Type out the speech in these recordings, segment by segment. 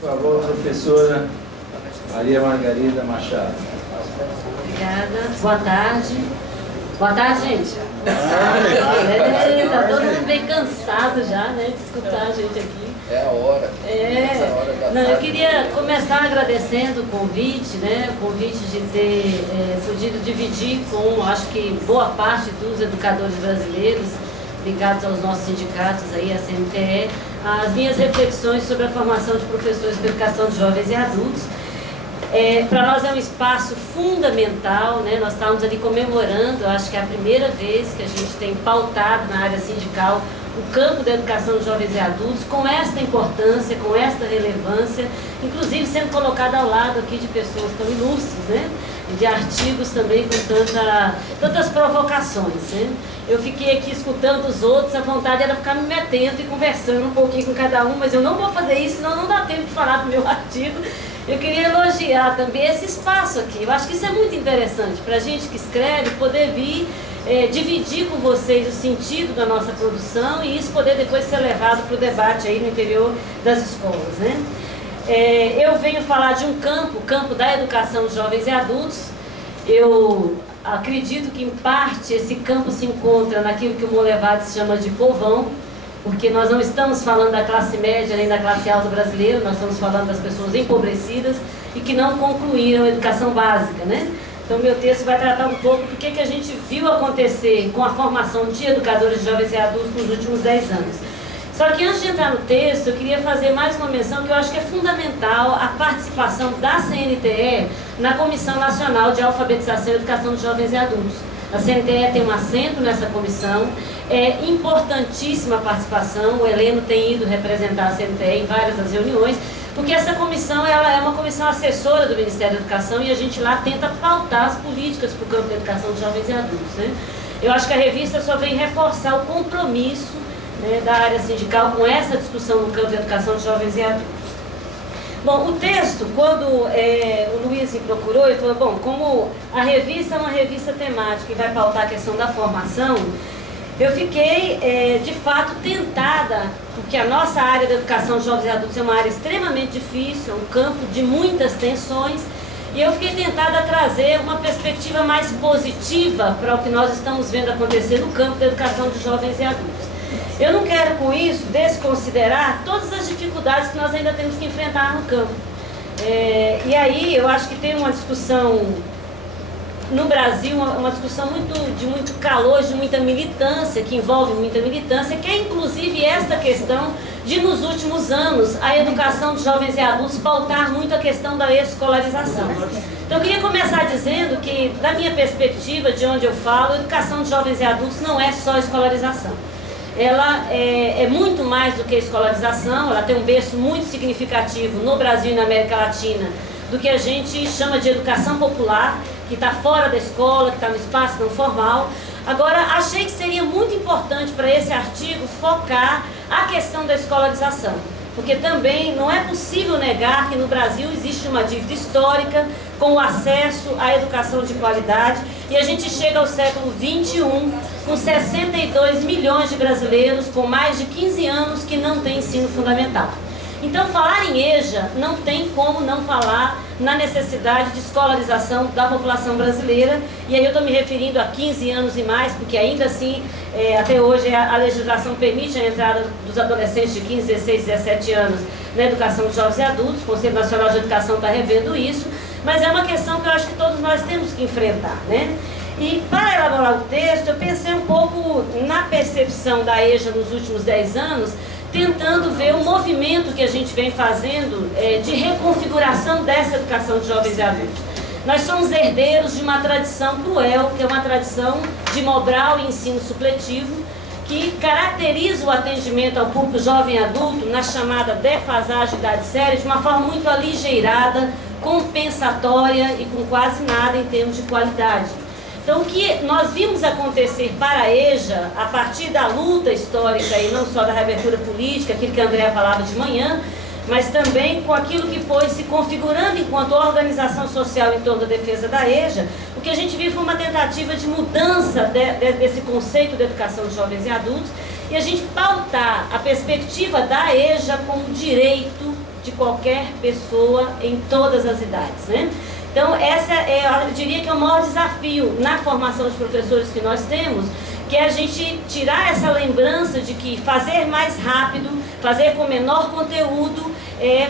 Por favor, professora Maria Margarida Machado. Obrigada. Boa tarde. Boa tarde, gente. Tá todo mundo bem cansado já, né, de escutar a gente aqui. É a hora. Não, eu queria começar agradecendo o convite, né, o convite de ter podido dividir com, acho que, boa parte dos educadores brasileiros, ligados aos nossos sindicatos aí, a CNTE, as minhas reflexões sobre a formação de professores de educação de jovens e adultos. Para nós é um espaço fundamental, né? Nós estávamos ali comemorando, acho que é a primeira vez que a gente tem pautado na área sindical o campo da educação de jovens e adultos com esta importância, com esta relevância, inclusive sendo colocado ao lado aqui de pessoas tão ilustres, né? De artigos também com tantas provocações, né? Eu fiquei aqui escutando os outros, a vontade era ficar me metendo e conversando um pouquinho com cada um, mas eu não vou fazer isso, senão não dá tempo de falar do meu artigo. Eu queria elogiar também esse espaço aqui. Eu acho que isso é muito interessante para a gente que escreve poder vir dividir com vocês o sentido da nossa produção e isso poder depois ser levado para o debate aí no interior das escolas, né? Eu venho falar de um campo, o campo da educação de jovens e adultos. Eu acredito que em parte esse campo se encontra naquilo que o Monlevade chama de povão, porque nós não estamos falando da classe média nem da classe alta brasileira, nós estamos falando das pessoas empobrecidas e que não concluíram a educação básica, né? Então, meu texto vai tratar um pouco do que a gente viu acontecer com a formação de educadores de jovens e adultos nos últimos 10 anos. Só que antes de entrar no texto, eu queria fazer mais uma menção que eu acho que é fundamental a participação da CNTE na Comissão Nacional de Alfabetização e Educação de Jovens e Adultos. A CNTE tem um assento nessa comissão, é importantíssima a participação, o Heleno tem ido representar a CNTE em várias das reuniões, porque essa comissão ela é uma comissão assessora do Ministério da Educação e a gente lá tenta pautar as políticas para o campo da educação de jovens e adultos, né? Eu acho que a revista só vem reforçar o compromisso, né, da área sindical com essa discussão no campo da educação de jovens e adultos. Bom, o texto, quando o Luiz me procurou, ele falou, bom, como a revista é uma revista temática e vai pautar a questão da formação, eu fiquei, de fato, tentada, porque a nossa área da educação de jovens e adultos é uma área extremamente difícil, é um campo de muitas tensões, e eu fiquei tentada a trazer uma perspectiva mais positiva para o que nós estamos vendo acontecer no campo da educação de jovens e adultos. Eu não quero, com isso, desconsiderar todas as dificuldades que nós ainda temos que enfrentar no campo. E aí, eu acho que tem uma discussão no Brasil, uma discussão de muito calor, de muita militância, que envolve muita militância, que é inclusive esta questão de, nos últimos anos, a educação de jovens e adultos pautar muito a questão da escolarização. Então, eu queria começar dizendo que, da minha perspectiva, de onde eu falo, a educação de jovens e adultos não é só escolarização. Ela é muito mais do que escolarização, ela tem um berço muito significativo no Brasil e na América Latina do que a gente chama de educação popular, que está fora da escola, que está no espaço não formal. Agora, achei que seria muito importante para esse artigo focar a questão da escolarização, porque também não é possível negar que no Brasil existe uma dívida histórica com o acesso à educação de qualidade e a gente chega ao século XXI com 62 milhões de brasileiros com mais de 15 anos que não têm ensino fundamental. Então, falar em EJA não tem como não falar na necessidade de escolarização da população brasileira, e aí eu estou me referindo a 15 anos e mais, porque ainda assim, até hoje a legislação permite a entrada dos adolescentes de 15, 16, 17 anos na educação de jovens e adultos, o Conselho Nacional de Educação está revendo isso, mas é uma questão que eu acho que todos nós temos que enfrentar, né? E para elaborar o texto, eu pensei um pouco na percepção da EJA nos últimos 10 anos, tentando ver o movimento que a gente vem fazendo de reconfiguração dessa educação de jovens e adultos. Nós somos herdeiros de uma tradição cruel, que é uma tradição de Mobral e ensino supletivo, que caracteriza o atendimento ao público jovem e adulto na chamada defasagem de idade séria de uma forma muito aligeirada, compensatória e com quase nada em termos de qualidade. Então, o que nós vimos acontecer para a EJA, a partir da luta histórica, e não só da reabertura política, aquilo que a Andréa falava de manhã, mas também com aquilo que foi se configurando enquanto organização social em torno da defesa da EJA, o que a gente viu foi uma tentativa de mudança desse conceito de educação de jovens e adultos, e a gente pautar a perspectiva da EJA como direito de qualquer pessoa em todas as idades, né? Então, essa eu diria que é o maior desafio na formação de professores que nós temos, que é a gente tirar essa lembrança de que fazer mais rápido, fazer com menor conteúdo,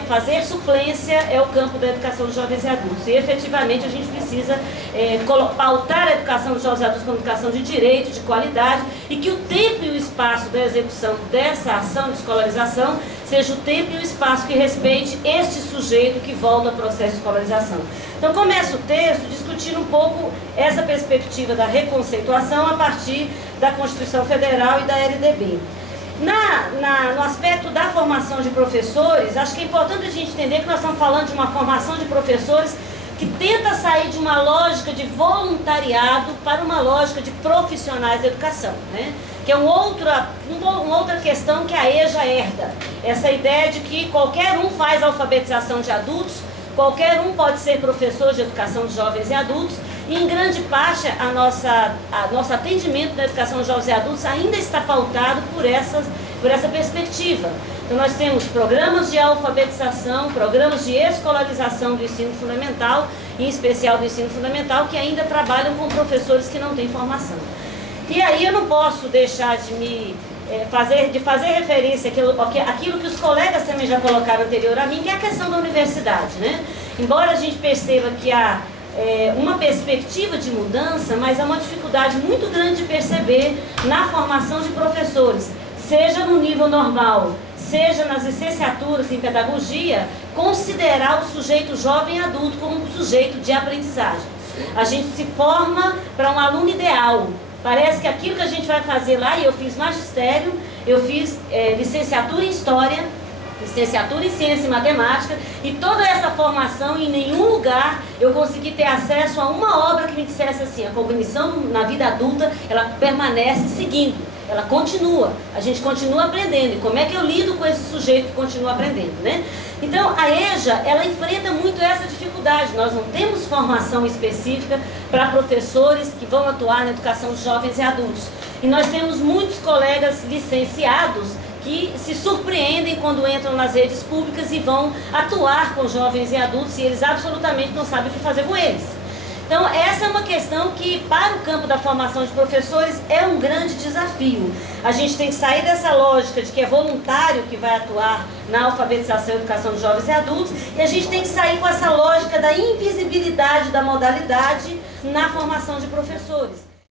fazer suplência é o campo da educação de jovens e adultos. E efetivamente a gente precisa pautar a educação de jovens e adultos como educação de direito, de qualidade, e que o tempo e o espaço da execução dessa ação de escolarização seja o tempo e o espaço que respeite este sujeito que volta ao processo de escolarização. Então começo o texto discutindo um pouco essa perspectiva da reconceituação a partir da Constituição Federal e da LDB. No aspecto da formação de professores, acho que é importante a gente entender que nós estamos falando de uma formação de professores que tenta sair de uma lógica de voluntariado para uma lógica de profissionais da educação, né? Que é uma outra questão que a EJA herda. Essa ideia de que qualquer um faz alfabetização de adultos, qualquer um pode ser professor de educação de jovens e adultos, e em grande parte nosso atendimento da educação de jovens e adultos ainda está pautado por essa perspectiva. Então nós temos programas de alfabetização, programas de escolarização do ensino fundamental, em especial do ensino fundamental, que ainda trabalham com professores que não têm formação. E aí eu não posso deixar de fazer referência àquilo que os colegas também já colocaram anterior a mim, que é a questão da universidade, né? Embora a gente perceba que há uma perspectiva de mudança, mas há uma dificuldade muito grande de perceber na formação de professores, seja no nível normal, seja nas licenciaturas em pedagogia, considerar o sujeito jovem e adulto como um sujeito de aprendizagem. A gente se forma para um aluno ideal. Parece que aquilo que a gente vai fazer lá, e eu fiz magistério, eu fiz licenciatura em História, licenciatura em Ciência e Matemática, e toda essa formação, em nenhum lugar eu consegui ter acesso a uma obra que me dissesse assim, a cognição na vida adulta, ela permanece seguindo, ela continua, a gente continua aprendendo, e como é que eu lido com esse sujeito que continua aprendendo, né? Então a EJA, ela enfrenta muito essa dificuldade, nós não temos formação específica para professores que vão atuar na educação de jovens e adultos, e nós temos muitos colegas licenciados que se surpreendem quando entram nas redes públicas e vão atuar com jovens e adultos e eles absolutamente não sabem o que fazer com eles. Então essa é uma questão que para o campo da formação de professores é um grande desafio. A gente tem que sair dessa lógica de que é voluntário que vai atuar na alfabetização e educação de jovens e adultos, e a gente tem que sair com essa lógica da invisibilidade da modalidade na formação de professores.